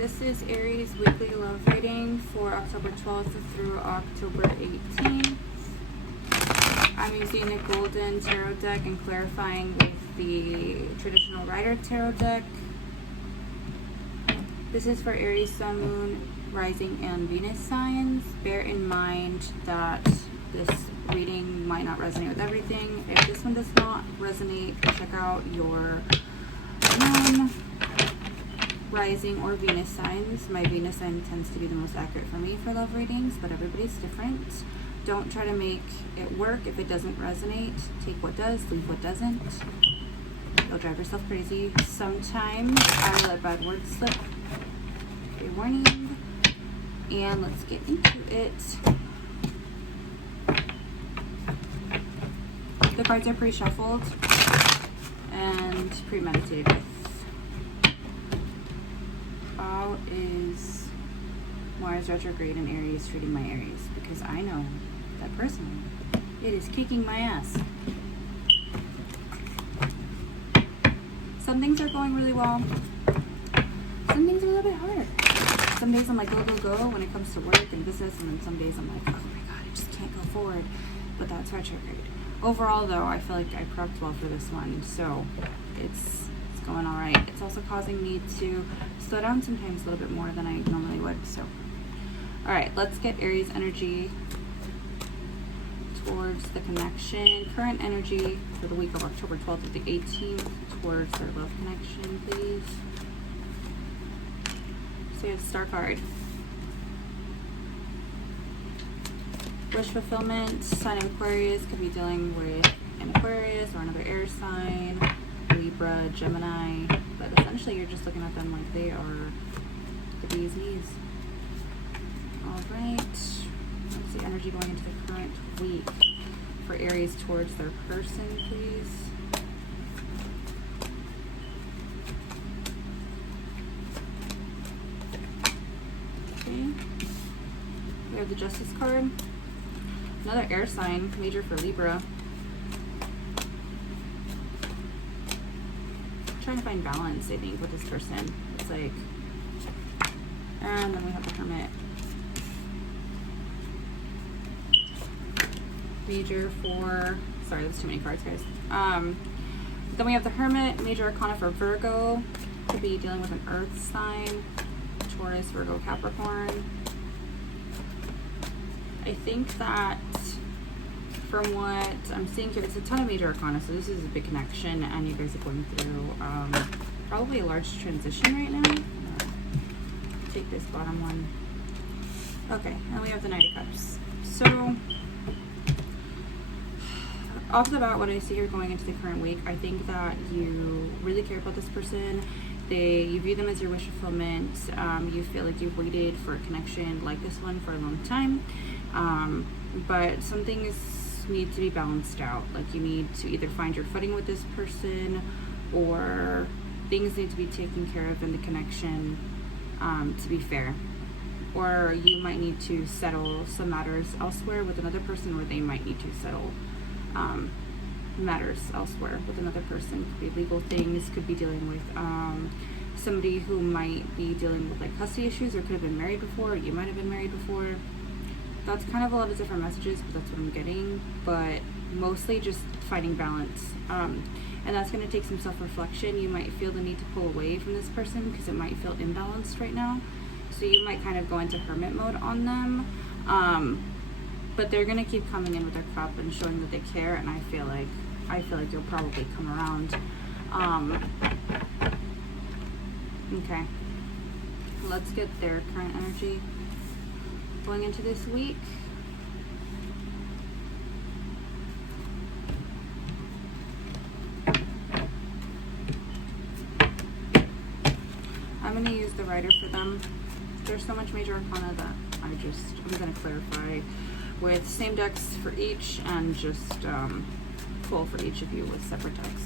This is Aries weekly love reading for October 12th through October 18th. I'm using the Golden Tarot deck and clarifying with the traditional Rider Tarot deck. This is for Aries, Sun, Moon, Rising, and Venus signs. Bear in mind that this reading might not resonate with everything. If this one does not resonate, check out your Moon, Rising, or Venus signs. My Venus sign tends to be the most accurate for me for love readings, but everybody's different. Don't try to make it work. If it doesn't resonate, take what does, leave what doesn't. You'll drive yourself crazy. Sometimes I let bad words slip. A warning. And let's get into it. The cards are pre-shuffled and premeditated with. How is Mars retrograde in Aries treating my Aries? Because I know that personally, it is kicking my ass. Some things are going really well. Some things are a little bit harder. Some days I'm like, go, go, go when it comes to work and business. And then some days I'm like, oh my God, I just can't go forward. But that's retrograde. Overall, though, I feel like I prepped well for this one. So it's going all right. It's also causing me to slow down sometimes a little bit more than I normally would. So, all right, let's get Aries energy towards the connection. Current energy for the week of October 12th to the 18th towards their love connection, please. So you have the Star card. Wish fulfillment. Sign of Aquarius could be dealing with an Aquarius or another air sign. Libra, Gemini, but essentially you're just looking at them like they are the bee's knees. All right, let's see energy going into the current week for Aries towards their person, please. Okay, we have the Justice card. Another air sign, major for Libra. Trying to find balance, I think, with this person. It's like, and then we have the Hermit. Major for, sorry, that's too many cards, guys. Then we have the Hermit, major arcana for Virgo. Could be dealing with an earth sign. Taurus, Virgo, Capricorn. I think that from what I'm seeing here, it's a ton of major arcana, so this is a big connection, and you guys are going through probably a large transition right now. Take this bottom one. Okay, and we have the Knight of Cups. So, off the bat, what I see here going into the current week, I think that you really care about this person. You view them as your wish fulfillment. You feel like you've waited for a connection like this one for a long time, but some things need to be balanced out. Like, you need to either find your footing with this person, or things need to be taken care of in the connection to be fair, or you might need to settle some matters elsewhere with another person, or they might need to settle matters elsewhere with another person. Could be legal things, could be dealing with somebody who might be dealing with like custody issues, or could have been married before, or you might have been married before. That's kind of a lot of different messages, but that's what I'm getting. But mostly just finding balance. And that's going to take some self-reflection. You might feel the need to pull away from this person because it might feel imbalanced right now. So you might kind of go into hermit mode on them. But they're going to keep coming in with their cup and showing that they care. And I feel like you'll probably come around. Okay. Let's get their current energy going into this week. I'm going to use the Rider for them. There's so much major arcana that I'm going to clarify with same decks for each, and just pull for each of you with separate decks.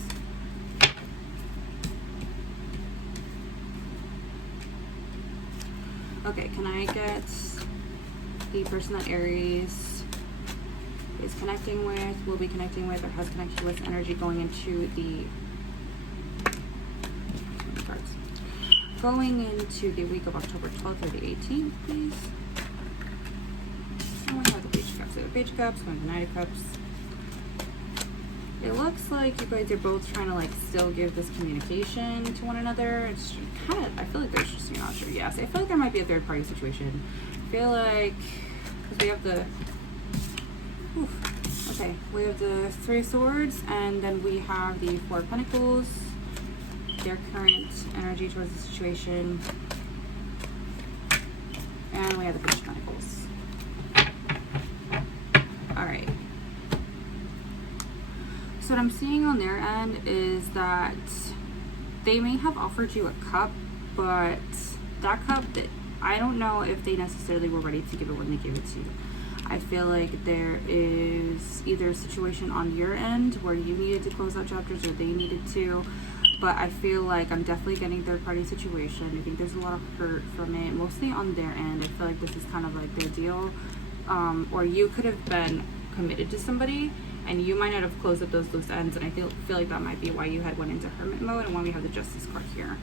Okay, can I get the person that Aries is connecting with, will be connecting with, or has connected with energy going into the going into the week of October 12th or the 18th, please. And we have the Page of Cups. So the Page of Cups, going to the Knight of Cups. It looks like you guys are both trying to like still give this communication to one another. It's kind of, I feel like there's just, you're not sure. Yes, I feel like there might be a third party situation. I feel like, because we have the, okay, we have the Three of Swords, and then we have the Four of Pentacles, their current energy towards the situation, and we have the Page of Pentacles. All right. So what I'm seeing on their end is that they may have offered you a cup, but that cup, that I don't know if they necessarily were ready to give it when they gave it to you. I feel like there is either a situation on your end where you needed to close out chapters or they needed to, but I feel like I'm definitely getting third party situation. I think there's a lot of hurt from it, mostly on their end. I feel like this is kind of like their deal, or you could have been committed to somebody and you might not have closed up those loose ends, and I feel like that might be why you had went into hermit mode, and why we have the Justice card here.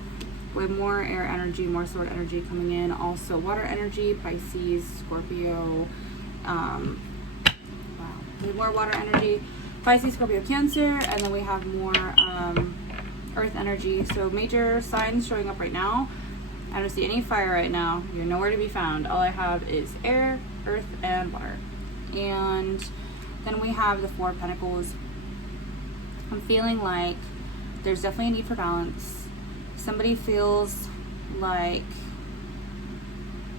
We have more air energy, more sword energy coming in, also water energy, Pisces, Scorpio, wow, we have more water energy, Pisces, Scorpio, Cancer, and then we have more earth energy. So major signs showing up right now. I don't see any fire right now. You're nowhere to be found. All I have is air, earth, and water. And then we have the Four of Pentacles. I'm feeling like there's definitely a need for balance. Somebody feels like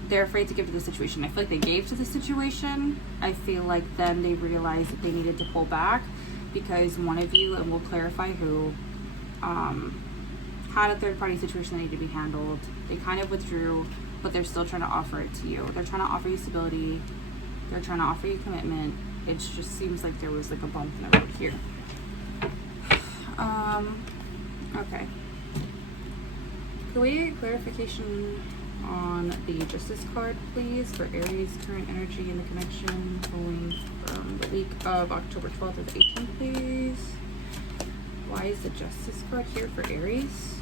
they're afraid to give to the situation. I feel like they gave to the situation. I feel like then they realized that they needed to pull back because one of you, and we'll clarify who, had a third party situation that needed to be handled. They kind of withdrew, but they're still trying to offer it to you. They're trying to offer you stability. They're trying to offer you commitment. It just seems like there was like a bump in the road here. Okay. Can we get clarification on the Justice card, please, for Aries current energy and the connection going from the week of October 12th to the 18th, please? Why is the Justice card here for Aries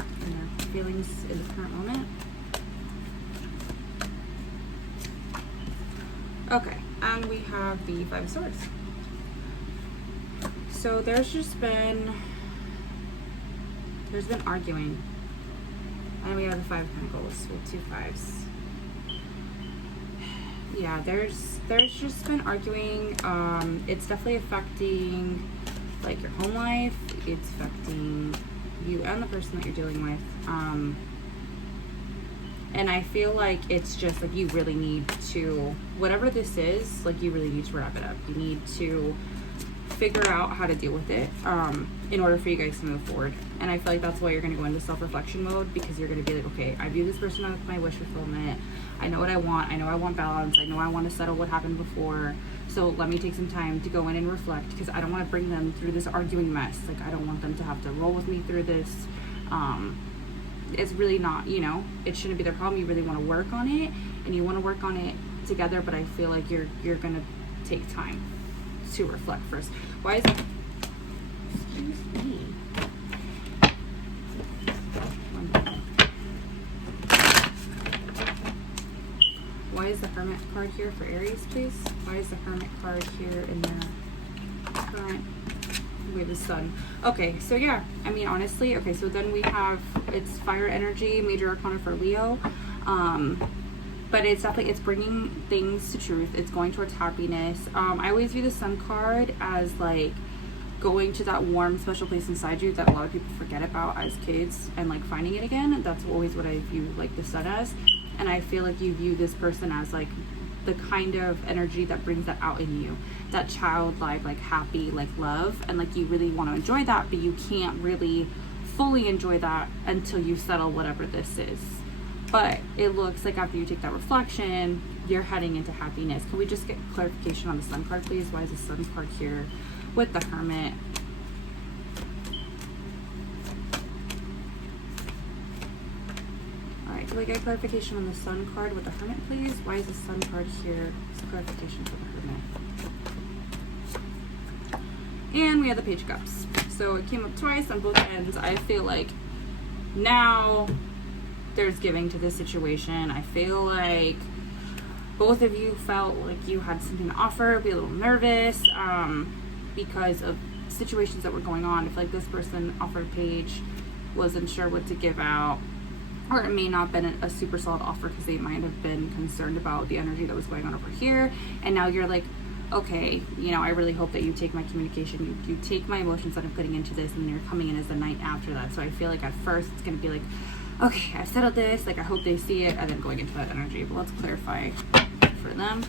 and their feelings in the current moment? Okay, and we have the Five of Swords. So there's been arguing. And we have the Five of Pentacles with two fives. Yeah, there's just been arguing. It's definitely affecting like your home life. It's affecting you and the person that you're dealing with. And I feel like it's just like you really need to, whatever this is, like you really need to wrap it up. You need to figure out how to deal with it in order for you guys to move forward. And I feel like that's why you're going to go into self-reflection mode, because you're going to be like, okay, I view this person as my wish fulfillment. I know what I want. I know I want balance. I know I want to settle what happened before. So let me take some time to go in and reflect, because I don't want to bring them through this arguing mess. Like, I don't want them to have to roll with me through this. It's really not, you know, it shouldn't be their problem. You really want to work on it, and you want to work on it together, but I feel like you're going to take time to reflect first. Why is it? Excuse me. Why is the Hermit card here for Aries, please? Why is the Hermit card here in the current? We have the Sun. Okay, so yeah, I mean, honestly, okay, so then we have, it's fire energy, major arcana for Leo. But it's definitely, it's bringing things to truth. It's going towards happiness. I always view the Sun card as like going to that warm, special place inside you that a lot of people forget about as kids, and like finding it again. That's always what I view like the Sun as. And I feel like you view this person as like the kind of energy that brings that out in you, that childlike, like happy, like love, and like you really want to enjoy that, but you can't really fully enjoy that until you settle whatever this is. But it looks like after you take that reflection, you're heading into happiness. Can we just get clarification on the Sun card, please? Why is the Sun card here with the Hermit? All right, can we get clarification on the Sun card with the Hermit, please? Why is the Sun card here? Some clarification for the Hermit. And we have the Page of Cups. So it came up twice on both ends. I feel like now there's giving to this situation. I feel like both of you felt like you had something to offer, be a little nervous because of situations that were going on. I feel like this person offered a page, wasn't sure what to give out, or it may not have been a super solid offer because they might have been concerned about the energy that was going on over here. And now you're like, okay, you know, I really hope that you take my communication, you take my emotions that I'm putting into this, and you're coming in as the knight after that. So I feel like at first it's going to be like, okay, I've settled this, like I hope they see it, and then going into that energy. But let's clarify for them.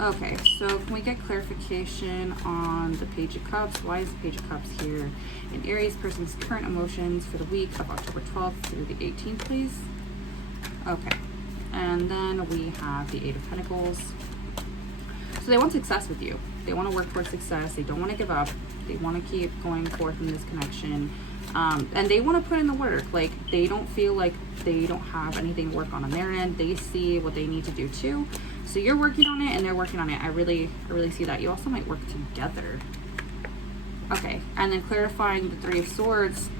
Okay, so can we get clarification on the Page of Cups? Why is the Page of Cups here in Aries person's current emotions for the week of October 12th through the 18th, please? Okay, and then we have the Eight of Pentacles. So they want success with you. They want to work towards success. They don't want to give up. They want to keep going forth in this connection. And they want to put in the work. Like, they don't feel like they don't have anything to work on their end. They see what they need to do too. So you're working on it and they're working on it. I really see that. You also might work together. Okay, and then clarifying the Three of Swords.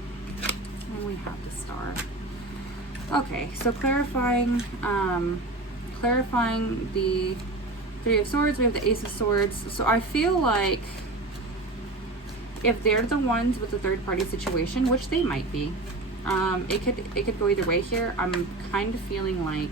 And we have the Star. Okay, so clarifying the Three of Swords, we have the Ace of Swords. So I feel like if they're the ones with the third party situation, which they might be, it could go either way here. I'm kind of feeling like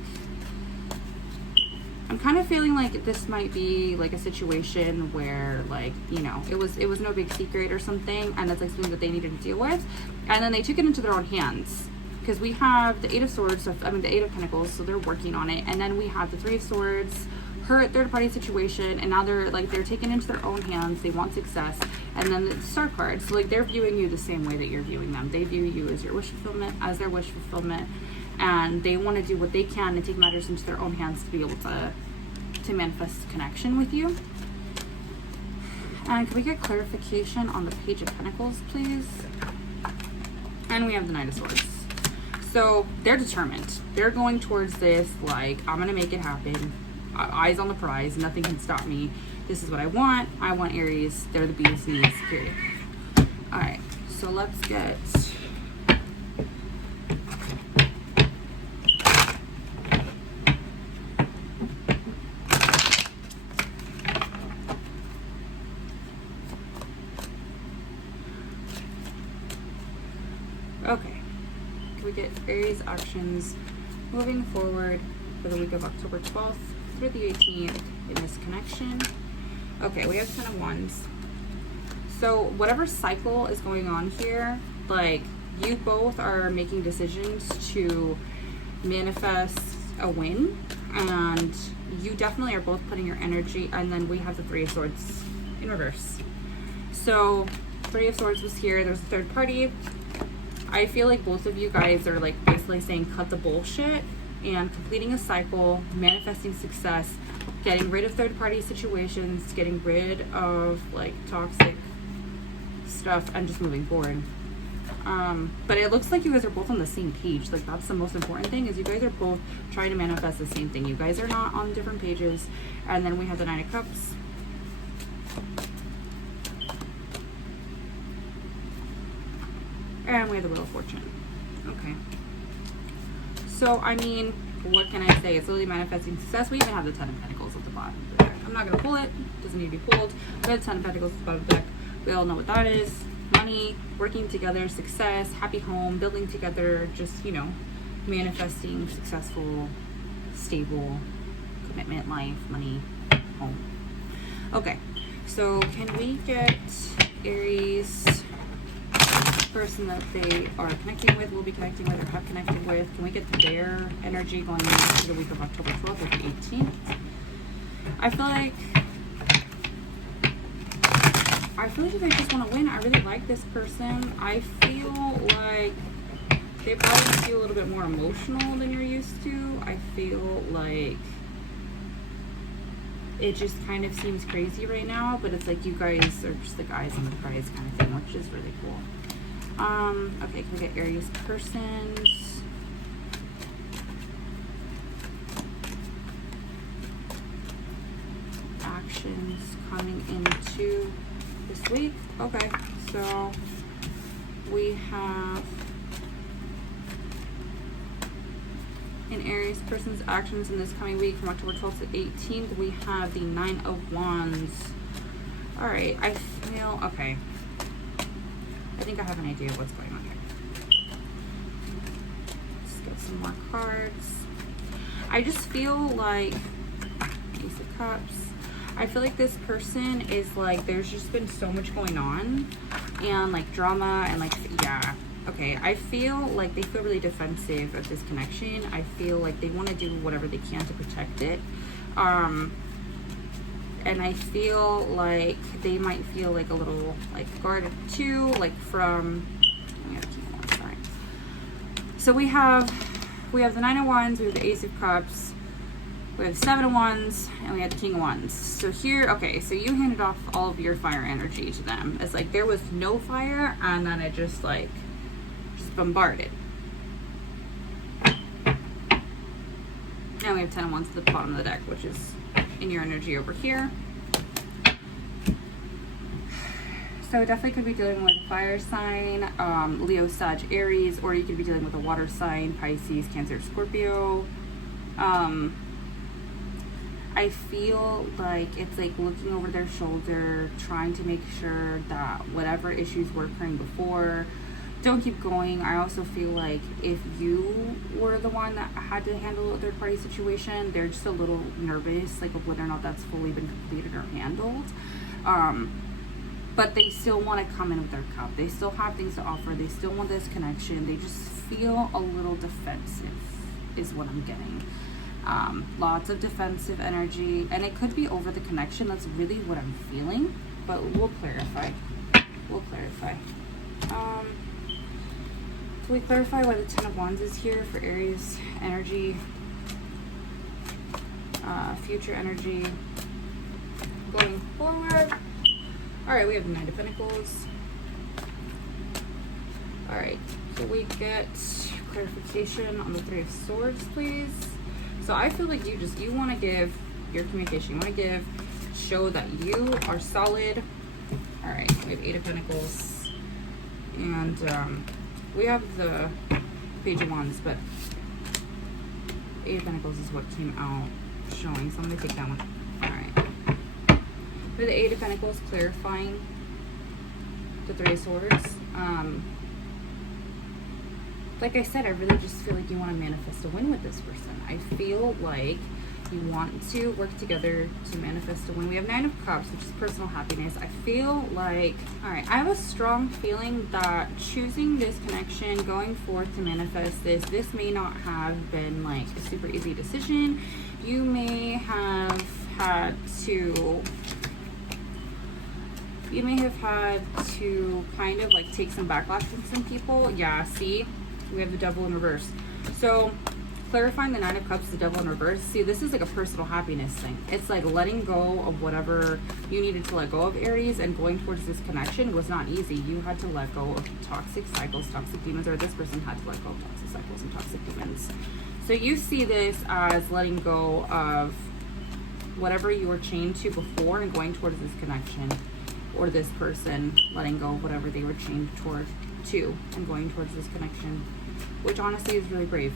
this might be like a situation where, like, you know, it was no big secret or something, and it's like something that they needed to deal with, and then they took it into their own hands. Because we have the Eight of Swords, the Eight of Pentacles, so they're working on it, and then we have the Three of Swords, her third party situation, and now they're taking it into their own hands. They want success. And then the Star card, so like they're viewing you the same way that you're viewing them. They view you as your wish fulfillment, as their wish fulfillment, and they want to do what they can and take matters into their own hands to be able to manifest connection with you. And can we get clarification on the Page of Pentacles, please? And we have the Knight of Swords. So they're determined. They're going towards this like, I'm gonna make it happen. Eyes on the prize. Nothing can stop me. This is what I want. I want Aries. They're the bee's knees, period. All right, so let's get okay. Can we get Aries actions moving forward for the week of October 12th through the 18th in this connection? Okay, we have Ten of Wands. So whatever cycle is going on here, like, you both are making decisions to manifest a win, and you definitely are both putting your energy. And then we have the Three of Swords in reverse. So Three of Swords was here. There's a third party. I feel like both of you guys are like basically saying cut the bullshit and completing a cycle, manifesting success, getting rid of third party situations, getting rid of like toxic stuff, and just moving forward. But it looks like you guys are both on the same page. Like, that's the most important thing, is you guys are both trying to manifest the same thing. You guys are not on different pages. And then we have the Nine of Cups. And we have the Wheel of Fortune. Okay. So, I mean, what can I say? It's literally manifesting success. We even have the Ten of Pentacles at the bottom of the deck. I'm not going to pull it. It doesn't need to be pulled. We have the Ten of Pentacles at the bottom of the deck. We all know what that is. Money, working together, success, happy home, building together, just, you know, manifesting successful, stable, commitment, life, money, home. Okay, so can we get Aries, person that they are connecting with, will be connecting with, or have connected with? Can we get their energy going into the week of October 12th or the 18th? I feel like you guys just want to win. I really like this person. I feel like they probably feel a little bit more emotional than you're used to. I feel like it just kind of seems crazy right now, but it's like you guys are just the guys on the prize kind of thing, which is really cool. Okay, can we get Aries persons? Actions coming into this week. Okay, so we have In Aries person's actions in this coming week from October 12th to 18th, we have the 9 of Wands. All right, I feel, okay. I think I have an idea of what's going on here. Let's get some more cards. I just feel like, Ace of Cups. I feel like this person is like, there's just been so much going on and like drama and like, yeah. Okay, I feel like they feel really defensive of this connection. I feel like they want to do whatever they can to protect it. And I feel like they might feel like a little like guarded too, like from, sorry. So we have the 9 of Wands, we have the Ace of Cups, we have the 7 of Wands, and we have the King of Wands. So here, okay, so you handed off all of your fire energy to them. It's like there was no fire, and then it just like, bombarded. Now we have 10 of Wands at the bottom of the deck, which is in your energy over here. So definitely could be dealing with a fire sign, Leo, Sag, Aries, or you could be dealing with a water sign, Pisces, Cancer, Scorpio. I feel like it's like looking over their shoulder, trying to make sure that whatever issues were occurring before don't keep going. I also feel like if you were the one that had to handle a third party situation, they're just a little nervous, like of whether or not that's fully been completed or handled. But they still want to come in with their cup. They still have things to offer. They still want this connection. They just feel a little defensive is what I'm getting. Lots of defensive energy, and it could be over the connection. That's really what I'm feeling, but we'll clarify. So we clarify why the 10 of Wands is here for Aries energy, future energy going forward. All right, we have the 9 of Pentacles. All right, so we get clarification on the 3 of Swords, please. So I feel like you want to give your communication, you want to show that you are solid. All right, we have 8 of Pentacles, and we have the Page of Wands, but 8 of Pentacles is what came out showing, so I'm going to take that one. All right. For the 8 of Pentacles, clarifying the 3 of Swords. Like I said, I really just feel like you want to manifest a win with this person. I feel like you want to work together to manifest a win. We have 9 of Cups, which is personal happiness. I feel like, all right, I have a strong feeling that choosing this connection, going forth to manifest this may not have been like a super easy decision. You may have had to kind of like take some backlash from some people. Yeah, see, we have the Devil in reverse. So clarifying the 9 of Cups, the Devil in reverse. See, this is like a personal happiness thing. It's like letting go of whatever you needed to let go of, Aries, and going towards this connection was not easy. You had to let go of toxic cycles, toxic demons, or this person had to let go of toxic cycles and toxic demons. So you see this as letting go of whatever you were chained to before and going towards this connection, or this person letting go of whatever they were chained to and going towards this connection, which honestly is really brave.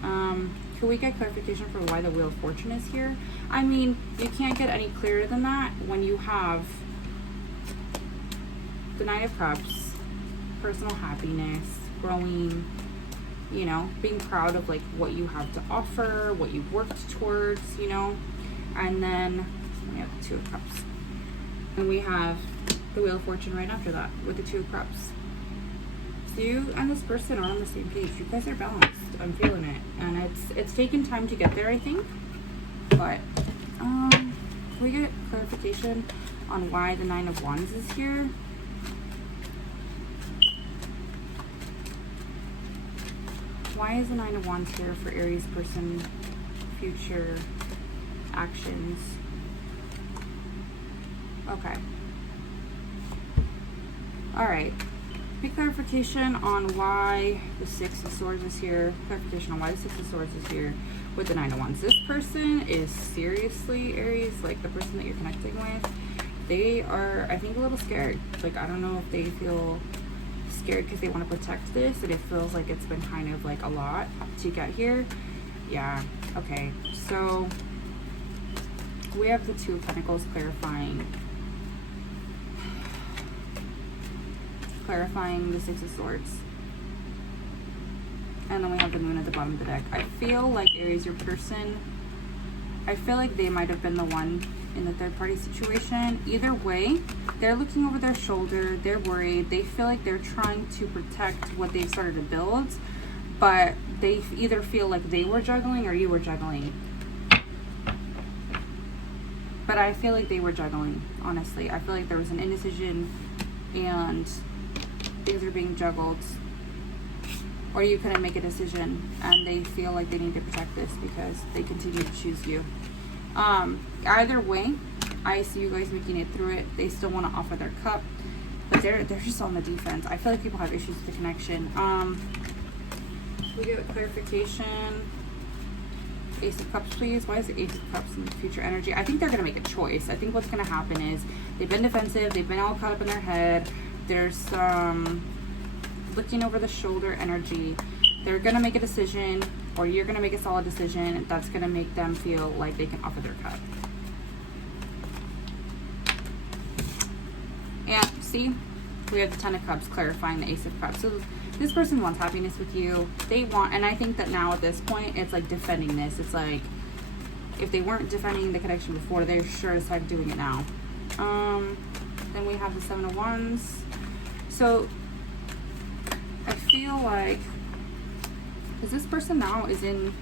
Can we get clarification for why the Wheel of Fortune is here? I mean, you can't get any clearer than that when you have the 9 of Cups, personal happiness, growing, you know, being proud of like what you have to offer, what you've worked towards, you know, and then we have the 2 of Cups. And we have the Wheel of Fortune right after that with the 2 of Cups. So you and this person are on the same page. You guys are balanced. I'm feeling it. And it's taken time to get there, I think. But can we get clarification on why the 9 of Wands is here? Why is the 9 of Wands here for Aries person, future actions? Okay. All right. Make clarification on why the 6 of Swords is here. Clarification on why the 6 of Swords is here with the 9 of Wands. This person is seriously, Aries, like the person that you're connecting with, they are, I think, a little scared. Like, I don't know if they feel scared because they want to protect this, and it feels like it's been kind of like a lot to get here. Yeah, okay. So we have the Two of Pentacles clarifying the Six of Swords. And then we have the Moon at the bottom of the deck. I feel like Aries, your person, I feel like they might have been the one in the third party situation. Either way, they're looking over their shoulder, they're worried, they feel like they're trying to protect what they've started to build, but they either feel like they were juggling or you were juggling. But I feel like they were juggling, honestly. I feel like there was an indecision and things are being juggled. Or you couldn't make a decision and they feel like they need to protect this because they continue to choose you. Either way, I see you guys making it through it. They still want to offer their cup, but they're just on the defense. I feel like people have issues with the connection. We get clarification. Ace of Cups, please. Why is the Ace of Cups in the future energy? I think they're going to make a choice. I think what's going to happen is they've been defensive. They've been all caught up in their head. There's some looking over the shoulder energy. They're going to make a decision, or you're going to make a solid decision that's going to make them feel like they can offer their cup. Yeah, see? We have the Ten of Cups clarifying the Ace of Cups. So this person wants happiness with you. They want, and I think that now at this point, it's like defending this. It's like, if they weren't defending the connection before, they're sure as heck doing it now. Then we have the Seven of Wands. So I feel like, because this person now is in,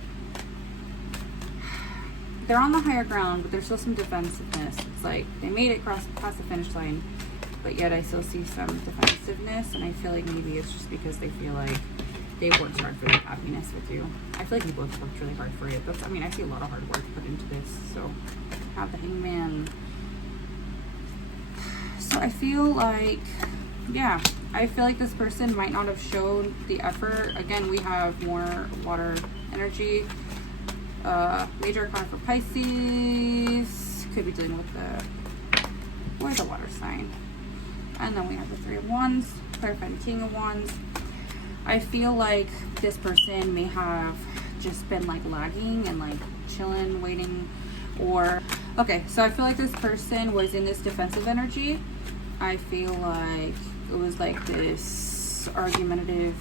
they're on the higher ground, but there's still some defensiveness. It's like they made it past the finish line, but yet I still see some defensiveness, and I feel like maybe it's just because they feel like they worked hard for their happiness with you. I feel like you both worked really hard for it. But I mean, I see a lot of hard work put into this. So have the Hangman. So I feel like, yeah, I feel like this person might not have shown the effort. Again, we have more water energy. Major arcana for Pisces. Could be dealing with the water sign. And then we have the Three of Wands, clarifying the King of Wands. I feel like this person may have just been like lagging and like chilling, waiting, or okay, so I feel like this person was in this defensive energy. I feel like it was like this argumentative,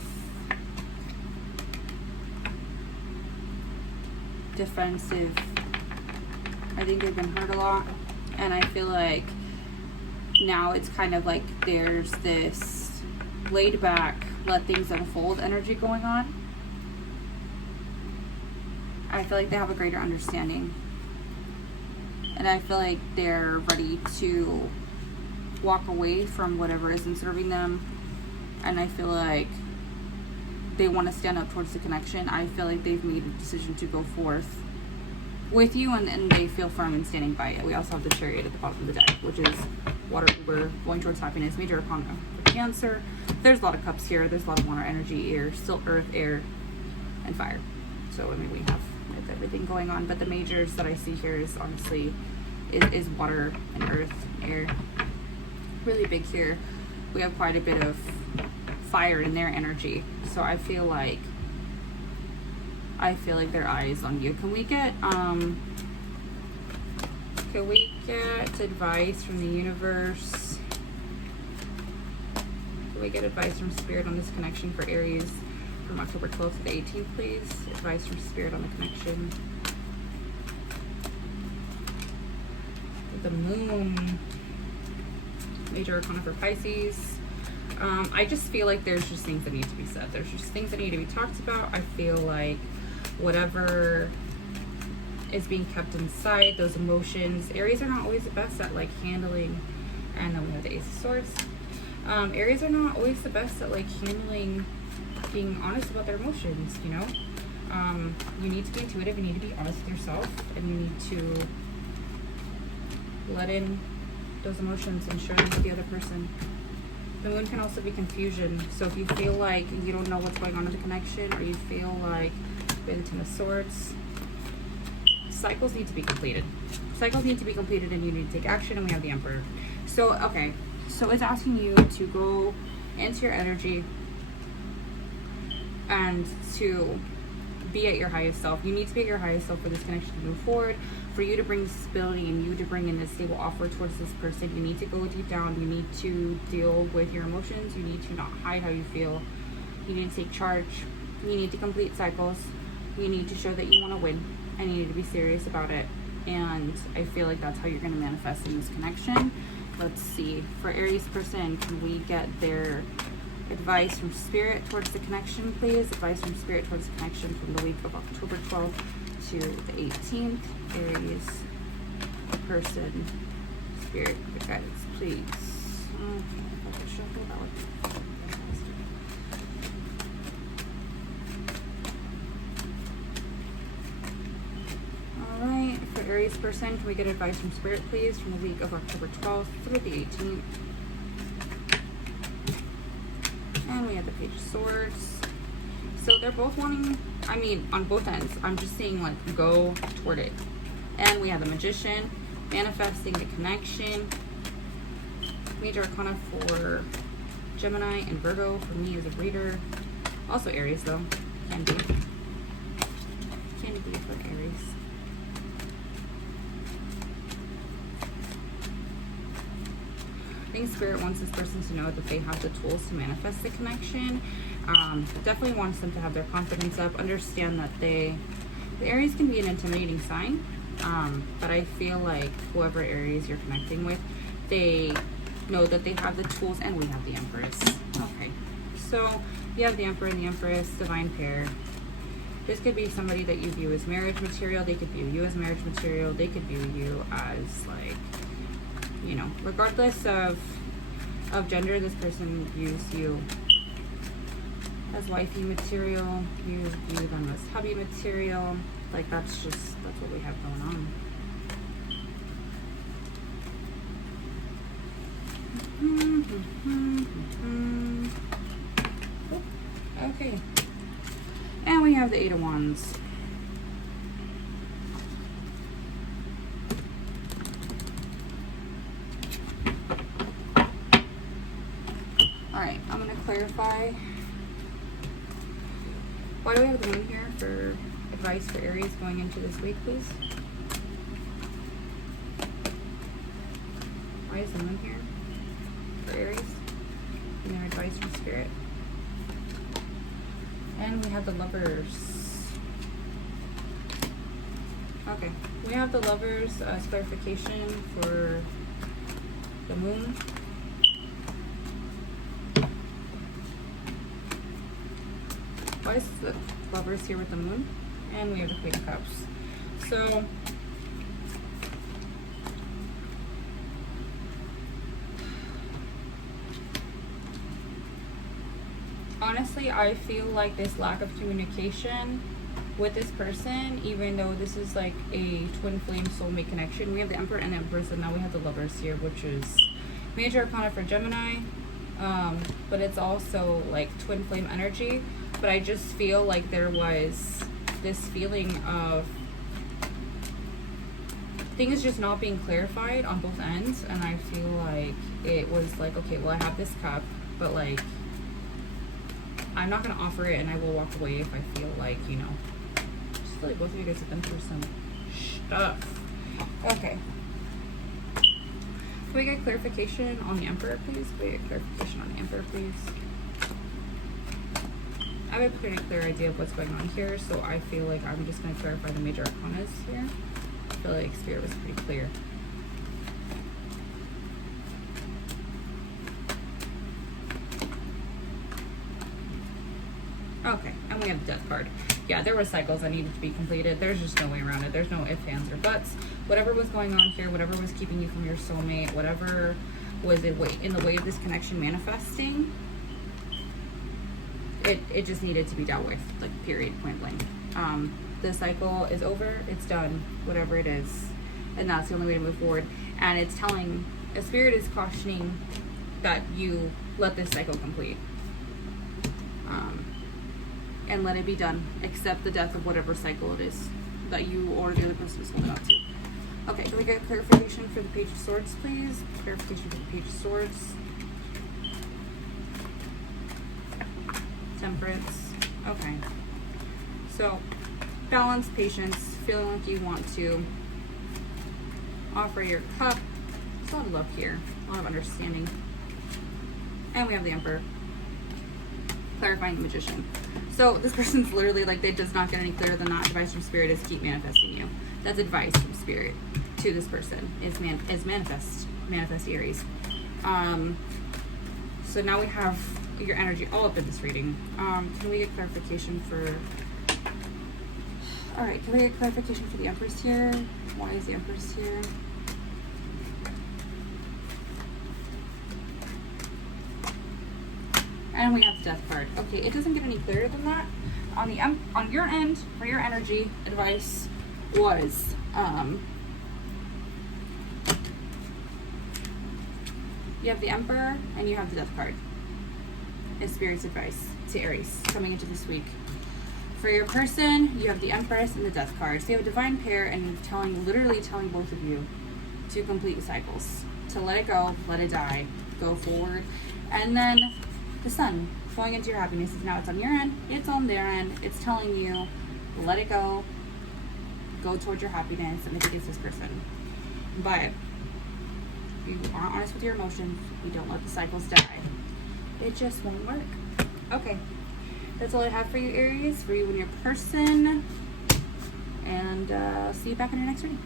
defensive. I think they've been hurt a lot, and I feel like now it's kind of like there's this laid back, let things unfold energy going on. I feel like they have a greater understanding, and I feel like they're ready to walk away from whatever isn't serving them, and I feel like they want to stand up towards the connection. I feel like they've made a decision to go forth with you, and they feel firm in standing by it. We also have the Chariot at the bottom of the deck, which is water uber, going towards happiness, major arcana for Cancer. There's a lot of cups here. There's a lot of water energy here, still earth, air, and fire. So I mean, we have everything going on, but the majors that I see here is honestly is water and earth, air. Really big here. We have quite a bit of fire in their energy, so I feel like their eyes on you. Can we get advice from the universe? Can we get advice from Spirit on this connection for Aries from October 12th to the 18th, please? Advice from Spirit on the connection. The Moon. Major arcana for Pisces. I just feel like there's just things that need to be said. There's just things that need to be talked about. I feel like whatever is being kept inside, those emotions. Aries are not always the best at like handling, and then we have the Ace of Swords. Aries are not always the best at like handling, being honest about their emotions, you know? You need to be intuitive, you need to be honest with yourself, and you need to let in those emotions and share them with the other person. The Moon can also be confusion. So if you feel like you don't know what's going on in the connection, or you feel like we have the Ten of Swords, cycles need to be completed. Cycles need to be completed, and you need to take action, and we have the Emperor. So, okay. So it's asking you to go into your energy and to be at your highest self. You need to be at your highest self for this connection to move forward, for you to bring this stability and you to bring in this stable offer towards this person. You need to go deep down. You need to deal with your emotions. You need to not hide how you feel. You need to take charge. You need to complete cycles. You need to show that you want to win, and you need to be serious about it. And I feel like that's how you're going to manifest in this connection. Let's see. For Aries person, can we get their advice from Spirit towards the connection, please? Advice from Spirit towards the connection from the week of October 12th to the 18th. Aries person, Spirit, your guidance, please. Okay, if I could shuffle, that would be fantastic. Alright, for Aries person, can we get advice from Spirit, please, from the week of October 12th through the 18th? And we have the Page of Swords. So they're both wanting, I mean, on both ends, I'm just saying, like, go toward it. And we have the Magician, manifesting the connection. Major Arcana for Gemini and Virgo, for me as a reader. Also Aries, though. Can be. Can be for Aries. I think Spirit wants this person to know that they have the tools to manifest the connection. Definitely wants them to have their confidence up. Understand that the Aries can be an intimidating sign, but I feel like whoever Aries you're connecting with, they know that they have the tools, and we have the Empress. Okay, so you have the Emperor and the Empress, divine pair. This could be somebody that you view as marriage material. They could view you as marriage material. They could view you as, like, you know, regardless of gender, this person views you as wifey material. You view them as hubby material. Like, that's what we have going on. Okay. And we have the Eight of Wands. Alright, I'm going to clarify. Why do we have the Moon here for advice for Aries going into this week, please? Why is the Moon here for Aries and their advice from Spirit? And we have the Lovers. Okay, we have the Lovers as clarification for the Moon. Why is the Lovers here with the Moon? And we have the Queen of Cups. So honestly, I feel like this lack of communication with this person, even though this is like a twin flame soulmate connection. We have the Emperor and the Empress, and now we have the Lovers here, which is Major Arcana for Gemini, but it's also like twin flame energy. But I just feel like there was this feeling of things just not being clarified on both ends, and I feel like it was like, okay, well, I have this cup, but like I'm not gonna offer it, and I will walk away if I feel like, you know, just feel like both of you guys have been through some stuff. Okay. Can we get clarification on the Emperor, please? Can we get clarification on the Emperor, please? I have a pretty clear idea of what's going on here, so I feel like I'm just going to clarify the major arcanas here. I feel like Spirit was pretty clear. Okay, and we have the Death card. Yeah, there were cycles that needed to be completed. There's just no way around it. There's no ifs, ands, or buts. Whatever was going on here, whatever was keeping you from your soulmate, whatever was in the way of this connection manifesting, it just needed to be dealt with, like, period, point blank. The cycle is over, it's done, whatever it is, and that's the only way to move forward. And it's telling, a Spirit is cautioning that you let this cycle complete, and let it be done. Accept the death of whatever cycle it is that you or the other person is holding on to. Okay, can we get clarification for the Page of Swords, please? Clarification for the Page of Swords. Temperance. Okay. So balance, patience, feeling like you want to offer your cup. There's a lot of love here, a lot of understanding. And we have the Emperor, clarifying the Magician. So this person's literally like, they does not get any clearer than that. Advice from Spirit is keep manifesting you. That's advice from Spirit to this person, is manifest Aries. So now we have your energy all up in this reading. Can we get clarification for... All right, can we get clarification for the Empress here? Why is the Empress here? And we have the Death card. Okay, it doesn't get any clearer than that. On your end, for your energy, advice was you have the Emperor and you have the Death card. Is Spirit's advice to Aries coming into this week. For your person, you have the Empress and the Death card. So you have a divine pair and literally telling both of you to complete cycles, to let it go, let it die, go forward. And then the Sun going into your happiness is now it's on your end, it's on their end. It's telling you, let it go towards your happiness. And I think it's this person. But if you aren't honest with your emotions, you don't let the cycles die. It just won't work. Okay. That's all I have for you, Aries, for you and your person. And see you back in your next reading.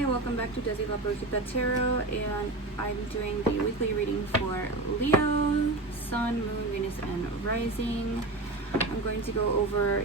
Welcome back to Desi La Brujita Tarot, and I'm doing the weekly reading for Leo, Sun, Moon, Venus, and Rising. I'm going to go over